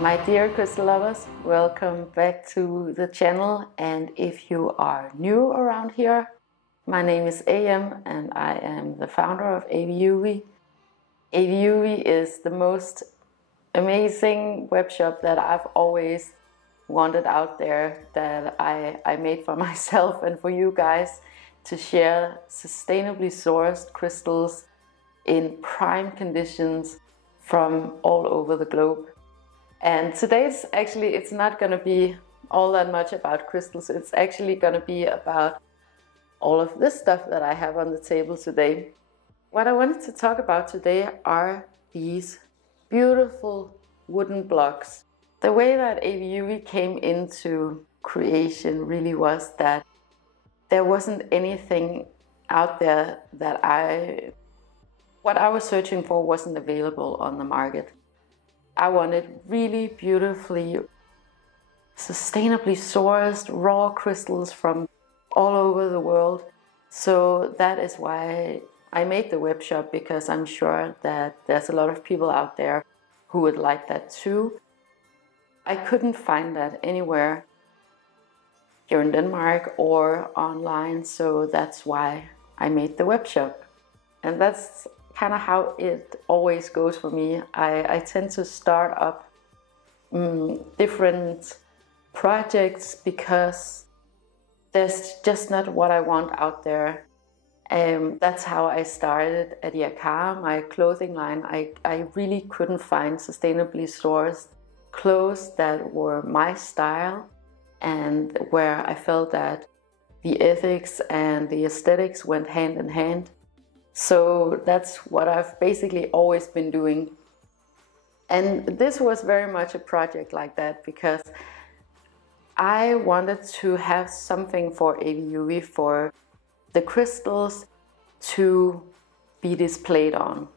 My dear crystal lovers, welcome back to the channel, and if you are new around here, my name is AM and I am the founder of AVIUVI. AVIUVI is the most amazing web shop that I've always wanted out there, that I made for myself and for you guys, to share sustainably sourced crystals in prime conditions from all over the globe. And today's it's not going to be all that much about crystals. It's actually going to be about all of this stuff that I have on the table today. What I wanted to talk about today are these beautiful wooden blocks. The way that AVIUVI came into creation really was that there wasn't anything out there that what I was searching for wasn't available on the market. I wanted really beautifully, sustainably sourced raw crystals from all over the world. So that is why I made the web shop, because I'm sure that there's a lot of people out there who would like that too. I couldn't find that anywhere here in Denmark or online, so that's why I made the web shop. And that's kind of how it always goes for me. I tend to start up different projects because there's just not what I want out there. That's how I started at Yakar, my clothing line. I really couldn't find sustainably sourced clothes that were my style and where I felt that the ethics and the aesthetics went hand in hand. So that's what I've basically always been doing. And this was very much a project like that, because I wanted to have something for AVIUVI, for the crystals to be displayed on.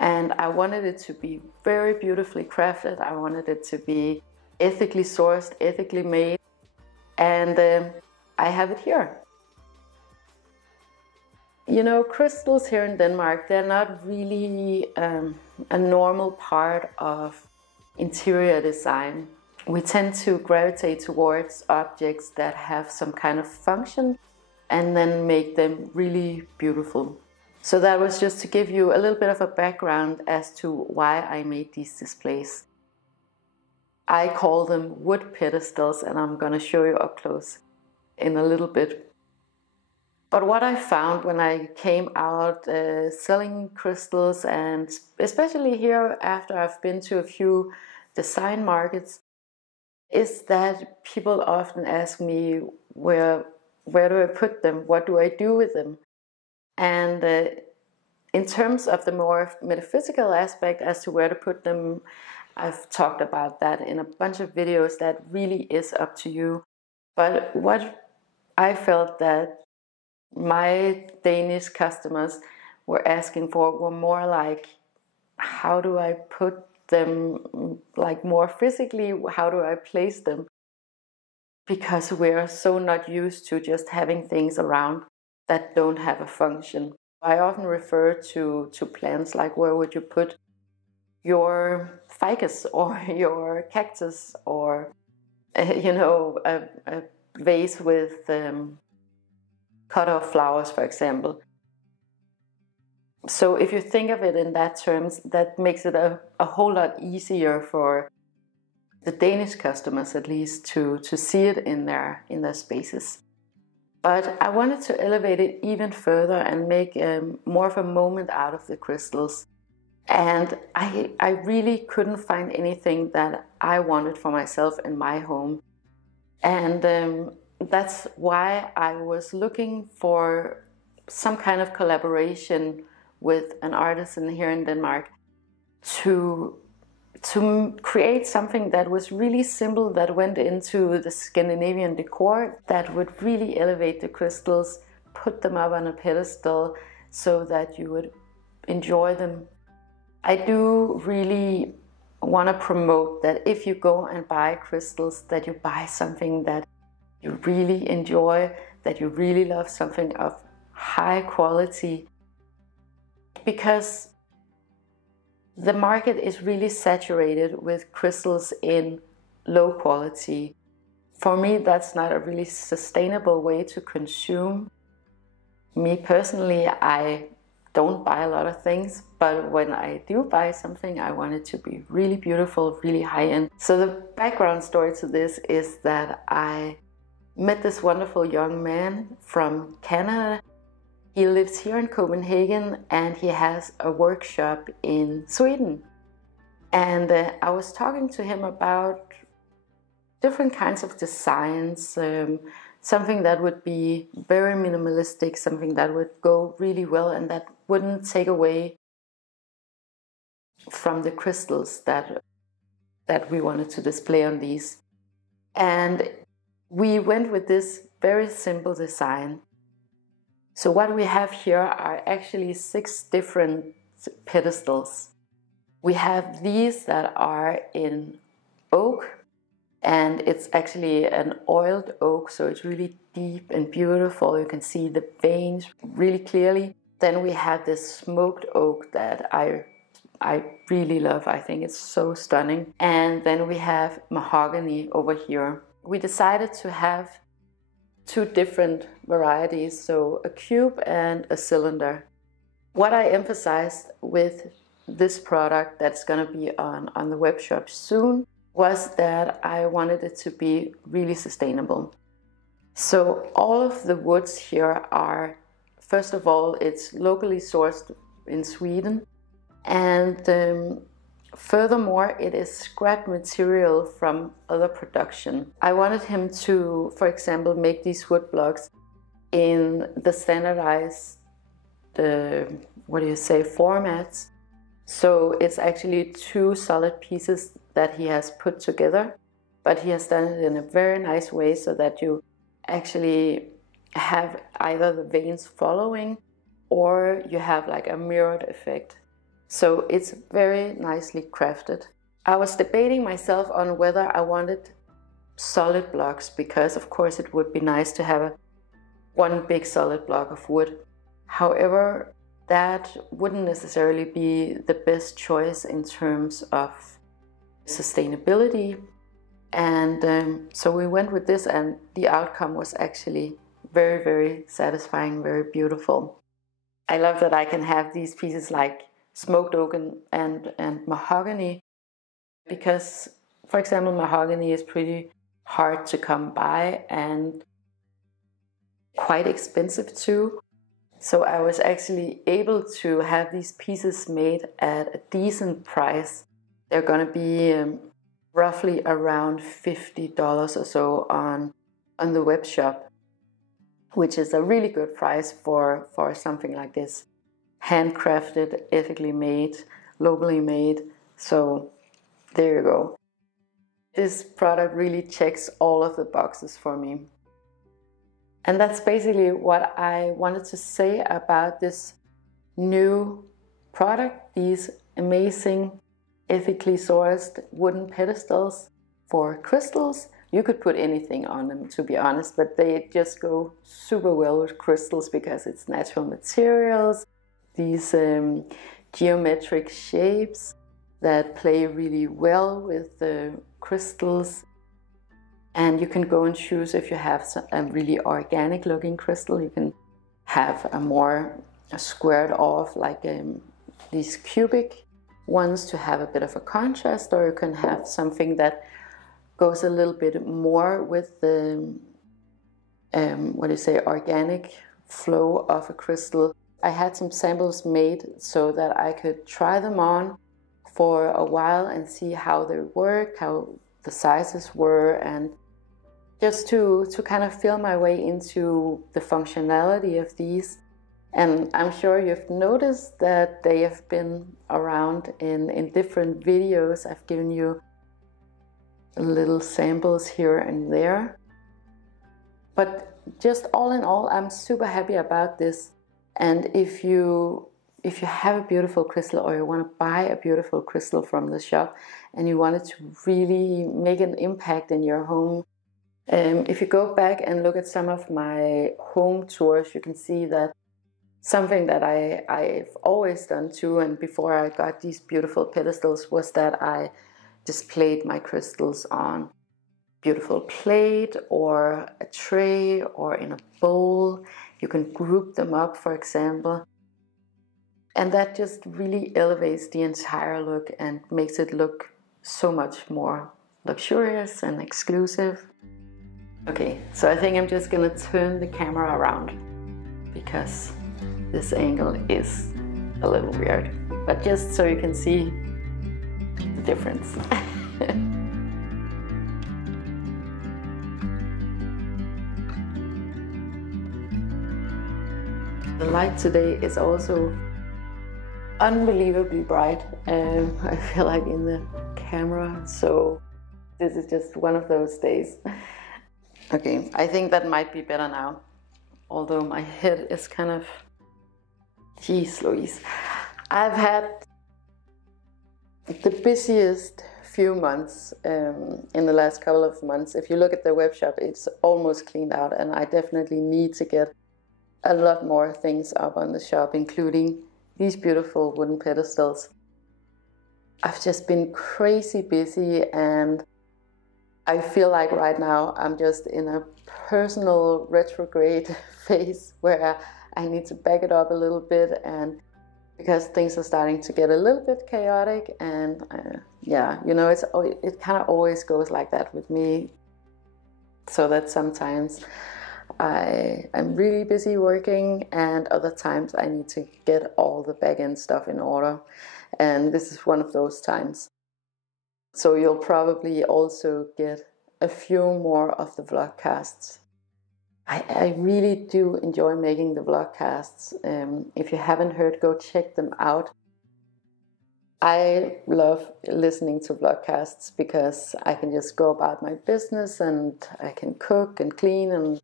And I wanted it to be very beautifully crafted. I wanted it to be ethically sourced, ethically made. And I have it here. You know, crystals here in Denmark, they're not really a normal part of interior design. We tend to gravitate towards objects that have some kind of function and then make them really beautiful. So that was just to give you a little bit of a background as to why I made these displays. I call them wood pedestals, and I'm going to show you up close in a little bit. But what I found when I came out selling crystals, and especially here after I've been to a few design markets, is that people often ask me, where do I put them? What do I do with them? And in terms of the more metaphysical aspect as to where to put them, I've talked about that in a bunch of videos. That really is up to you. But what I felt that my Danish customers were asking for were more like, how do I put them, like more physically, how do I place them? Because we're so not used to just having things around that don't have a function. I often refer to plants like, where would you put your ficus or your cactus, or you know, a vase with cut off flowers, for example. So if you think of it in that terms, that makes it a whole lot easier for the Danish customers, at least, to see it in their spaces. But I wanted to elevate it even further and make more of a moment out of the crystals. And I really couldn't find anything that I wanted for myself in my home. And that's why I was looking for some kind of collaboration with an artisan here in Denmark to create something that was really simple, that went into the Scandinavian decor, that would really elevate the crystals, put them up on a pedestal so that you would enjoy them. I do really want to promote that if you go and buy crystals, that you buy something that you really enjoy, that you really love, something of high quality. Because The market is really saturated with crystals in low quality. For me, that's not a really sustainable way to consume. Me personally, I don't buy a lot of things, but when I do buy something, I want it to be really beautiful, really high-end. So the background story to this is that I met this wonderful young man from Canada. He lives here in Copenhagen and he has a workshop in Sweden. And I was talking to him about different kinds of designs, something that would be very minimalistic, something that would go really well and that wouldn't take away from the crystals that we wanted to display on these. And we went with this very simple design. So what we have here are actually 6 different pedestals. We have these that are in oak, and it's actually an oiled oak, so it's really deep and beautiful. You can see the veins really clearly. Then we have this smoked oak that I really love. I think it's so stunning. And then we have mahogany over here. We decided to have 2 different varieties, so a cube and a cylinder. What I emphasized with this product that's going to be on the web shop soon was that I wanted it to be really sustainable. So all of the woods here are, first of all, it's locally sourced in Sweden, and furthermore, it is scrap material from other production. I wanted him to, for example, make these wood blocks in the standardized, formats. So it's actually 2 solid pieces that he has put together, but he has done it in a very nice way so that you actually have either the veins following or you have like a mirrored effect. So it's very nicely crafted. I was debating myself on whether I wanted solid blocks, because of course it would be nice to have one big solid block of wood. However, that wouldn't necessarily be the best choice in terms of sustainability. And so we went with this, and the outcome was actually very, very satisfying, very beautiful. I love that I can have these pieces like smoked oak and mahogany, because, for example, mahogany is pretty hard to come by and quite expensive too. So I was actually able to have these pieces made at a decent price. They're going to be roughly around $50 or so on the web shop, which is a really good price for something like this. Handcrafted, ethically made, locally made. So there you go. This product really checks all of the boxes for me. And that's basically what I wanted to say about this new product, these amazing ethically sourced wooden pedestals for crystals. You could put anything on them, to be honest, but they just go super well with crystals because it's natural materials, these geometric shapes that play really well with the crystals. And you can go and choose if you have a really organic looking crystal. You can have a more squared off, like these cubic ones to have a bit of a contrast, or you can have something that goes a little bit more with the organic flow of a crystal. I had some samples made so that I could try them on for a while and see how they work, how the sizes were, and just to kind of feel my way into the functionality of these. And I'm sure you've noticed that they have been around in different videos. I've given you little samples here and there. But just all in all, I'm super happy about this. And if you have a beautiful crystal, or you want to buy a beautiful crystal from the shop and you want it to really make an impact in your home, if you go back and look at some of my home tours, you can see that Something that I've always done too, and before I got these beautiful pedestals, was that I displayed my crystals on beautiful plate or a tray or in a bowl. You can group them up, for example. And that just really elevates the entire look and makes it look so much more luxurious and exclusive. Okay, so I think I'm just gonna turn the camera around because this angle is a little weird, but just so you can see the difference. The light today is also unbelievably bright, I feel like, in the camera, so this is just one of those days. Okay, I think that might be better now, although my head is kind of... Jeez Louise. I've had the busiest few months in the last couple of months. If you look at the web shop, it's almost cleaned out, and I definitely need to get a lot more things up on the shop, including these beautiful wooden pedestals. I've just been crazy busy, and I feel like right now I'm just in a personal retrograde phase where I need to back it up a little bit, and because things are starting to get a little bit chaotic, and yeah, you know, it kind of always goes like that with me, so that sometimes I'm really busy working, and other times I need to get all the back-end stuff in order, and this is one of those times. So you'll probably also get a few more of the vlogcasts. I really do enjoy making the vlogcasts. If you haven't heard, go check them out. I love listening to vlogcasts because I can just go about my business, and I can cook and clean and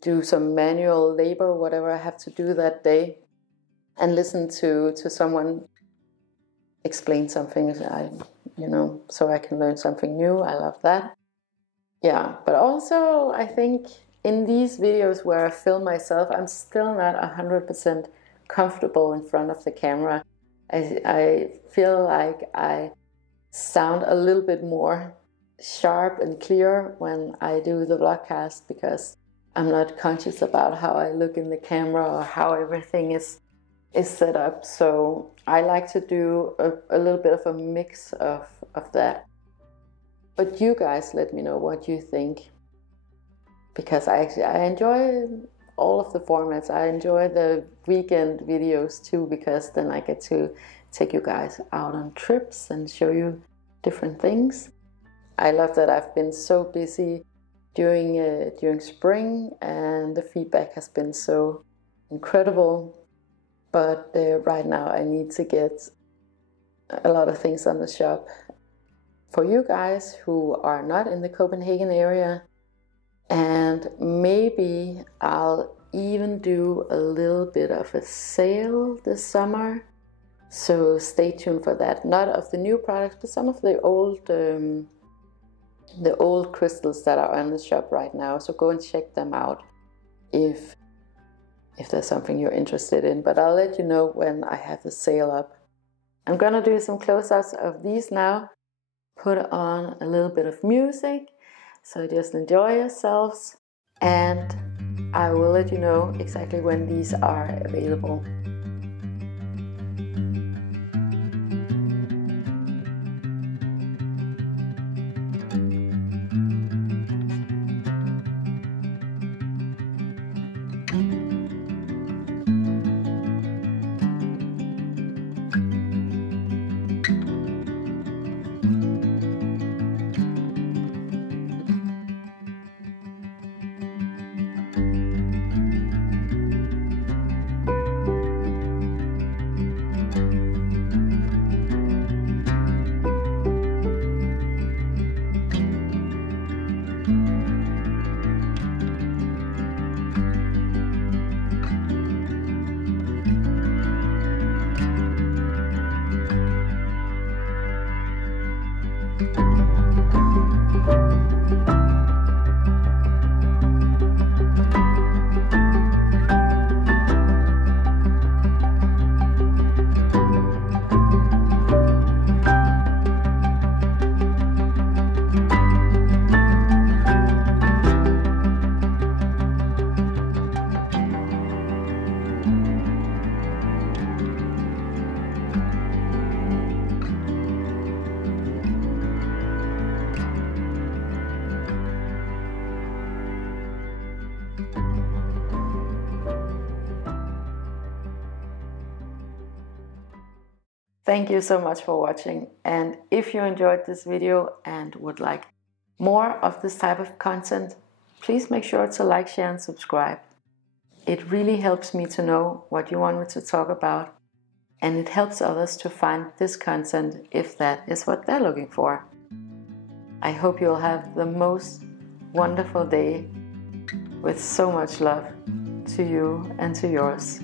do some manual labor, whatever I have to do that day, and listen to someone explain something, you know, so I can learn something new. I love that. Yeah, but also I think in these videos where I film myself, I'm still not 100% comfortable in front of the camera. I feel like I sound a little bit more sharp and clear when I do the vlogcast, because I'm not conscious about how I look in the camera or how everything is set up. So I like to do a little bit of a mix of that. But you guys let me know what you think, because I enjoy all of the formats. I enjoy the weekend videos too, because then I get to take you guys out on trips and show you different things. I love that I've been so busy during spring, and the feedback has been so incredible. But right now I need to get a lot of things on the shop for you guys who are not in the Copenhagen area, and maybe I'll even do a little bit of a sale this summer, so stay tuned for that. Not of the new products, but some of the old crystals that are on the shop right now, so go and check them out if there's something you're interested in. But I'll let you know when I have the sale up. I'm gonna do some close-ups of these now, put on a little bit of music, so just enjoy yourselves, and I will let you know exactly when these are available. Thank you so much for watching, and if you enjoyed this video and would like more of this type of content, please make sure to like, share and subscribe. It really helps me to know what you want me to talk about, and it helps others to find this content if that is what they're looking for. I hope you'll have the most wonderful day with so much love to you and to yours.